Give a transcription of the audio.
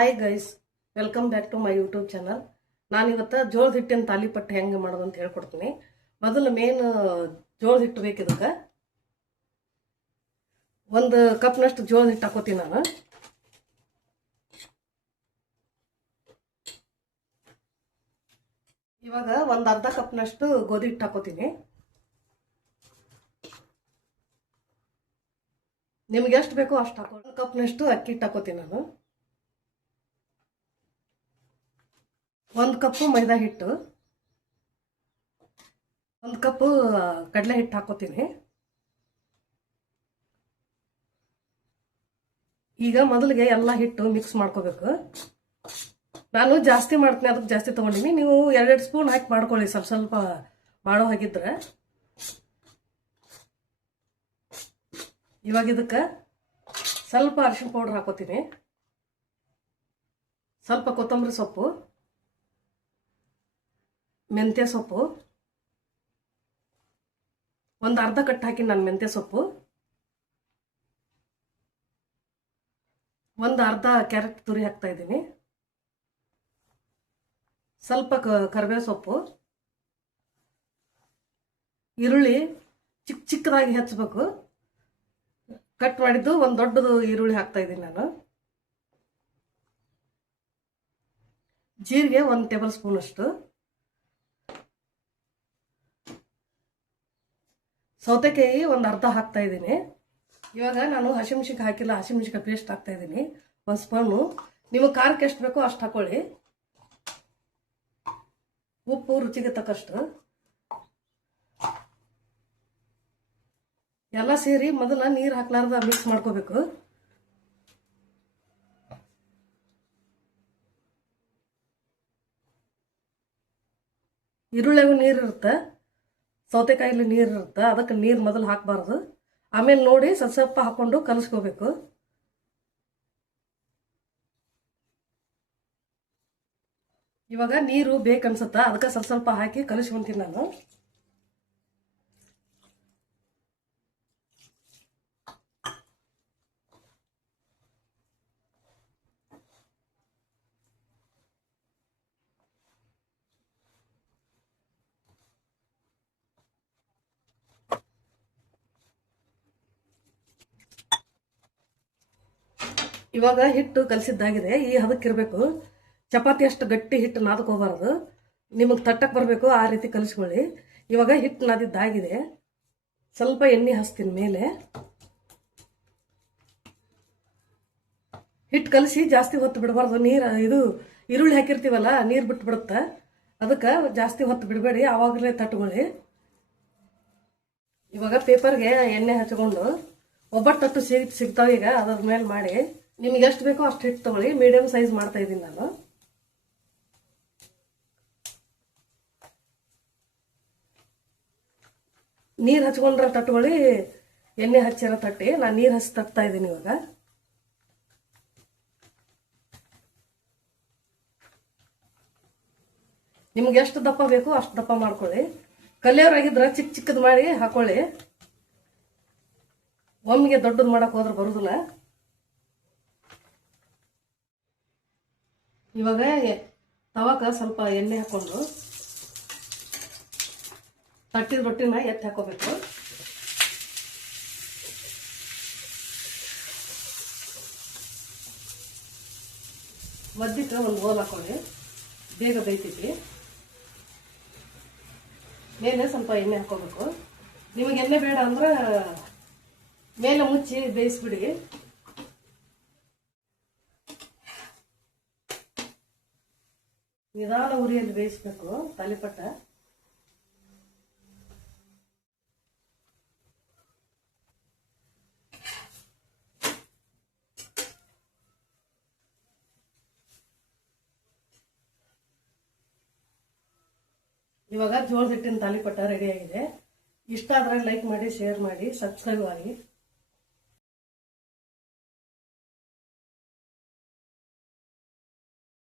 Hi guys, welcome back to my YouTube channel. ನಾನು ಇವತ್ತು ಜೋಳದ ಹಿಟ್ಟಿನ ತಾಲಿಪಟ್ಟು ಹೆಂಗೆ ಮಾಡೋದು ಅಂತ ಹೇಳ್ಕೊಡ್ತೀನಿ. ಮೊದಲು ಮೇನ್ ಜೋಳದ ಹಿಟ್ಟು ಬೇಕು. ಇದಕ್ಕೆ 1 ಕಪ್ನಷ್ಟು ಜೋಳದ ಹಿಟ್ಟು ಹಾಕೋತೀನಿ ನಾನು. ಇವಾಗ 1/2 ಕಪ್ನಷ್ಟು ಗೋಧಿ ಹಿಟ್ಟು ಹಾಕೋತೀನಿ. ನಿಮ್ಗೆ ಎಷ್ಟು ಬೇಕೋ ಅಷ್ಟು ಹಾಕೋ. 1 ಕಪ್ನಷ್ಟು ಅಕ್ಕಿ ಹಿಟ್ಟು ಹಾಕೋತೀನಿ ನಾನು. 1 ಕಪ್ ಮೈದಾ ಹಿಟ್ಟು, 1 ಕಪ್ ಕಡಲೆ ಹಿಟ್ಟು ಹಾಕೋತೀನಿ. ಈಗ ಮೊದಲಿಗೆ ಎಲ್ಲ ಹಿಟ್ಟು ಮಿಕ್ಸ್ ಮಾಡ್ಕೋಬೇಕು. ನಾನು ಜಾಸ್ತಿ ಮಾಡ್ತೀನಿ, ಅದಕ್ಕೆ ಜಾಸ್ತಿ ತೊಗೊಂಡಿನಿ. ನೀವು 2 ಸ್ಪೂನ್ ಹಾಕಿ ಮಾಡ್ಕೊಳ್ಳಿ, ಸ್ವಲ್ಪ ಸ್ವಲ್ಪ ಮಾಡೋ ಹಾಗಿದ್ರೆ. ಇವಾಗ ಇದಕ್ಕೆ ಸ್ವಲ್ಪ ಅರಿಶಿಣ ಪೌಡರ್ ಹಾಕೋತೀನಿ, ಸ್ವಲ್ಪ ಕೊತ್ತಂಬರಿ ಸೊಪ್ಪು, ಮೆಂತ್ಯ ಸೊಪ್ಪು, ಒಂದು ಅರ್ಧ ಕಟ್ ಹಾಕಿ ನಾನು ಮೆಂತ್ಯ ಸೊಪ್ಪು, ಒಂದು ಅರ್ಧ ಕ್ಯಾರೆಟ್ ತುರಿ ಹಾಕ್ತಾ ಇದ್ದೀನಿ, ಸ್ವಲ್ಪ ಕರಿಬೇವು ಸೊಪ್ಪು, ಈರುಳ್ಳಿ ಚಿಕ್ಕ ಚಿಕ್ಕದಾಗಿ ಹೆಚ್ಚಬೇಕು, ಕಟ್ ಮಾಡಿದ್ದು ಒಂದು ದೊಡ್ಡದು ಈರುಳ್ಳಿ ಹಾಕ್ತಾ ಇದ್ದೀನಿ ನಾನು, ಜೀರಿಗೆ 1 ಟೇಬಲ್ ಸ್ಪೂನ್ ಅಷ್ಟು, ಸೌತೆಕಾಯಿ ಒಂದು ಅರ್ಧ ಹಾಕ್ತಾ ಇದ್ದೀನಿ. ಇವಾಗ ನಾನು ಹಸಿಮೆಣಸಿನ್ಕಾಯಿ ಹಾಕಿಲ್ಲ, ಹಸಿಮೆಣಸಿನ್ಕಾಯಿ ಪೇಸ್ಟ್ ಹಾಕ್ತಾ ಇದ್ದೀನಿ 1 ಸ್ಪೂನು. ನೀವು ಖಾರಕ್ಕೆ ಎಷ್ಟು ಬೇಕೋ ಅಷ್ಟು ಹಾಕೊಳ್ಳಿ. ಉಪ್ಪು ರುಚಿಗೆ ತಕ್ಕಷ್ಟು. ಎಲ್ಲ ಸೇರಿ ಮೊದಲ ನೀರು ಹಾಕ್ಲಾರ್ದ ಮಿಕ್ಸ್ ಮಾಡ್ಕೋಬೇಕು. ಈರುಳ್ಳಿಗೂ ನೀರು ಇರುತ್ತೆ, ಸೌತೆಕಾಯಲ್ಲಿ ನೀರು ಇರುತ್ತೆ, ಅದಕ್ಕೆ ನೀರು ಮೊದಲು ಹಾಕಬಾರ್ದು. ಆಮೇಲೆ ನೋಡಿ ಸ್ವಲ್ಪ ಸ್ವಲ್ಪ ಹಾಕೊಂಡು ಕಲಿಸ್ಕೋಬೇಕು. ಇವಾಗ ನೀರು ಬೇಕನ್ಸುತ್ತ, ಅದಕ್ಕೆ ಸ್ವಲ್ಪ ಸ್ವಲ್ಪ ಹಾಕಿ ಕಲಿಸ್ಕೊಂತೀನಿ ನಾನು. ಇವಾಗ ಹಿಟ್ಟು ಕಲಸಿದ್ದಾಗಿದೆ, ಈ ಹದಕ್ಕಿರಬೇಕು. ಚಪಾತಿ ಅಷ್ಟು ಗಟ್ಟಿ ಹಿಟ್ಟು ನಾದ್ಕೋಬಾರ್ದು, ನಿಮಗೆ ತಟ್ಟಕ್ಕೆ ಬರಬೇಕು ಆ ರೀತಿ ಕಲಿಸ್ಕೊಳ್ಳಿ. ಇವಾಗ ಹಿಟ್ಟು ನಾದಿದ್ದಾಗಿದೆ, ಸ್ವಲ್ಪ ಎಣ್ಣೆ ಹಚ್ತೀನಿ ಮೇಲೆ. ಹಿಟ್ಟು ಕಲಸಿ ಜಾಸ್ತಿ ಹೊತ್ತು ಬಿಡಬಾರ್ದು. ಇದು ಈರುಳ್ಳಿ ಹಾಕಿರ್ತೀವಲ್ಲ, ನೀರು ಬಿಟ್ಟು ಬಿಡುತ್ತೆ, ಅದಕ್ಕೆ ಜಾಸ್ತಿ ಹೊತ್ತು ಬಿಡಬೇಡಿ, ಆವಾಗಲೇ ತಟ್ಕೊಳ್ಳಿ. ಇವಾಗ ಪೇಪರ್ಗೆ ಎಣ್ಣೆ ಹಚ್ಕೊಂಡು ಒಬ್ಬಟ್ಟು ತಟ್ಟು ಸಿಗ್ತಾವೆ ಈಗ, ಅದ್ರ ಮೇಲೆ ಮಾಡಿ. ನಿಮ್ಗೆ ಎಷ್ಟು ಬೇಕೋ ಅಷ್ಟು ಹಿಟ್ಟು ತಗೊಳ್ಳಿ. ಮೀಡಿಯಂ ಸೈಜ್ ಮಾಡ್ತಾ ಇದ್ದೀನಿ ನಾನು. ನೀರು ಹಚ್ಕೊಂಡ್ರೆ ತಟ್ಕೊಳ್ಳಿ, ಎಣ್ಣೆ ಹಚ್ಚಿರೋ ತಟ್ಟಿ. ನಾನು ನೀರು ಹಚ್ಚಿ ತಟ್ತಾ ಇದ್ದೀನಿ ಇವಾಗ. ನಿಮ್ಗೆ ಎಷ್ಟು ದಪ್ಪ ಬೇಕೋ ಅಷ್ಟು ದಪ್ಪ ಮಾಡ್ಕೊಳ್ಳಿ. ಕಲಿಯೋರಾಗಿದ್ರೆ ಚಿಕ್ಕ ಚಿಕ್ಕದು ಮಾಡಿ ಹಾಕೊಳ್ಳಿ, ಒಮ್ಮೆಗೆ ದೊಡ್ಡದು ಮಾಡಕ್ಕೆ ಹೋದ್ರೆ ಬರುದಿಲ್ಲ. ಇವಾಗ ತವಕ ಸ್ವಲ್ಪ ಎಣ್ಣೆ ಹಾಕೊಂಡು ತಟ್ಟಿದ ರೊಟ್ಟಿನ ಎತ್ತಿ ಹಾಕೋಬೇಕು. ಮಧ್ಯಕ್ಕೆ ಒಂದು ಹೋಲ್ ಹಾಕೊಳ್ಳಿ, ಬೇಗ ಬೇಯ್ತೈತಿ. ಮೇಲೆ ಸ್ವಲ್ಪ ಎಣ್ಣೆ ಹಾಕೋಬೇಕು. ನಿಮಗೆ ಎಣ್ಣೆ ಬೇಡ ಅಂದ್ರೆ ಮೇಲೆ ಮುಚ್ಚಿ ಬೇಯಿಸ್ಬಿಡಿ. ನಿಧಾನ ಉರಿಯಲ್ಲಿ ಬೇಯಿಸ್ಬೇಕು ತಾಲಿಪಟ್ಟ. ಇವಾಗ ಜೋಳದ ಹಿಟ್ಟಿನ ತಾಲಿಪಟ್ಟ ರೆಡಿ ಆಗಿದೆ. ಇಷ್ಟ ಆದ್ರೆ ಲೈಕ್ ಮಾಡಿ, ಶೇರ್ ಮಾಡಿ, ಸಬ್ಸ್ಕ್ರೈಬ್ ಆಗಿ.